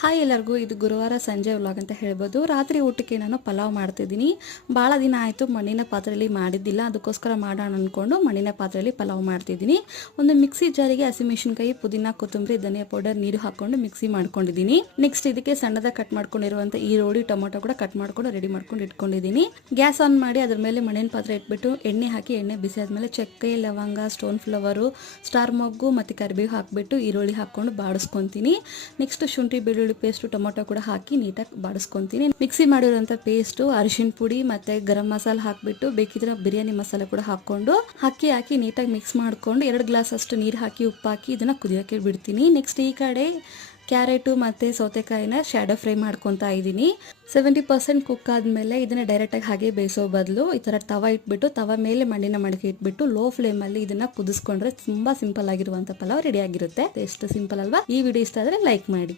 Hi ಎಲ್ಲರಿಗೂ, ಇದು ಗುರುವಾರ ಸಂಜೆ ವ್ಲಾಗ್ ಅಂತ ಹೇಳ್ಬೋದು. ರಾತ್ರಿ ಊಟಕ್ಕೆ ನಾನು ಪಲಾವ್ ಮಾಡ್ತಿದ್ದೀನಿ. ಭಾಳ ದಿನ ಆಯಿತು ಮಣ್ಣಿನ ಪಾತ್ರೆಯಲ್ಲಿ ಮಾಡಿದ್ದಿಲ್ಲ, ಅದಕ್ಕೋಸ್ಕರ ಮಾಡೋಣ ಅಂದ್ಕೊಂಡು ಮಣ್ಣಿನ ಪಾತ್ರೆಯಲ್ಲಿ ಪಲಾವ್ ಮಾಡ್ತಿದ್ದೀನಿ. ಒಂದು ಮಿಕ್ಸಿ ಜಾರಿಗೆ ಹಸಿಮೆಣಸಿನಕಾಯಿ, ಪುದೀನ, ಕೊತ್ತಂಬರಿ, ಧನಿಯಾ ಪೌಡರ್, ನೀರು ಹಾಕ್ಕೊಂಡು ಮಿಕ್ಸಿ ಮಾಡ್ಕೊಂಡಿದ್ದೀನಿ. ನೆಕ್ಸ್ಟ್ ಇದಕ್ಕೆ ಸಣ್ಣದಾಗಿ ಕಟ್ ಮಾಡ್ಕೊಂಡಿರುವಂಥ ಈರುಳ್ಳಿ, ಟೊಮೊಟೊ ಕೂಡ ಕಟ್ ಮಾಡ್ಕೊಂಡು ರೆಡಿ ಮಾಡ್ಕೊಂಡು ಇಟ್ಕೊಂಡಿದ್ದೀನಿ. ಗ್ಯಾಸ್ ಆನ್ ಮಾಡಿ ಅದ್ರ ಮೇಲೆ ಮಣ್ಣಿನ ಪಾತ್ರೆ ಇಟ್ಬಿಟ್ಟು ಎಣ್ಣೆ ಹಾಕಿ, ಎಣ್ಣೆ ಬಿಸಿ ಆದಮೇಲೆ ಚಕ್ಕೆ, ಲವಂಗ, ಸ್ಟೋನ್ ಫ್ಲವರು, ಸ್ಟಾರ್ ಮೊಗ್ಗು ಮತ್ತು ಕರಿಬೇವು ಹಾಕಿಬಿಟ್ಟು ಈರುಳ್ಳಿ ಹಾಕ್ಕೊಂಡು ಬಾಡಿಸ್ಕೊತೀನಿ. ನೆಕ್ಸ್ಟ್ ಶುಂಠಿ ಬೆಳ್ಳುಳ್ಳಿ ಪೇಸ್ಟು, ಟೊಮೊಟೊ ಕೂಡ ಹಾಕಿ ನೀಟಾಗಿ ಬಾಡಿಸ್ಕೊತೀನಿ. ಮಿಕ್ಸಿ ಮಾಡಿರೋಂಥ ಪೇಸ್ಟು, ಅರಿಶಿನ ಪುಡಿ ಮತ್ತೆ ಗರಂ ಮಸಾಲ ಹಾಕಿಬಿಟ್ಟು ಬೇಕಿದ್ರೆ ಬಿರಿಯಾನಿ ಮಸಾಲೆ ಕೂಡ ಹಾಕೊಂಡು ಹಾಕಿ ನೀಟಾಗಿ ಮಿಕ್ಸ್ ಮಾಡ್ಕೊಂಡು 2 ಗ್ಲಾಸ್ ಅಷ್ಟು ನೀರು ಹಾಕಿ ಉಪ್ಪು ಹಾಕಿ ಇದನ್ನ ಕುದಿಯೋಕೆ ಬಿಡ್ತೀನಿ. ನೆಕ್ಸ್ಟ್ ಈ ಕಡೆ ಕ್ಯಾರೆಟು ಮತ್ತು ಸೌತೆಕಾಯಿನ ಶಾಡೋ ಫ್ರೈ ಮಾಡ್ಕೊತಾ ಇದ್ದೀನಿ. 70% ಕುಕ್ ಆದಮೇಲೆ ಇದನ್ನು ಡೈರೆಕ್ಟಾಗಿ ಹಾಗೆ ಬೇಯಿಸೋ ಬದಲು ಈ ಥರ ತವ ಇಟ್ಬಿಟ್ಟು ತವ ಮೇಲೆ ಮಣ್ಣಿನ ಮಡಿಕೆ ಇಟ್ಬಿಟ್ಟು ಲೋ ಫ್ಲೇಮಲ್ಲಿ ಇದನ್ನು ಕುದಿಸ್ಕೊಂಡ್ರೆ ತುಂಬ ಸಿಂಪಲ್ ಆಗಿರುವಂಥ ಪಲಾವ್ ರೆಡಿ ಆಗಿರುತ್ತೆ. ಎಷ್ಟು ಸಿಂಪಲ್ ಅಲ್ವಾ? ಈ ವಿಡಿಯೋ ಇಷ್ಟ ಆದರೆ ಲೈಕ್ ಮಾಡಿ.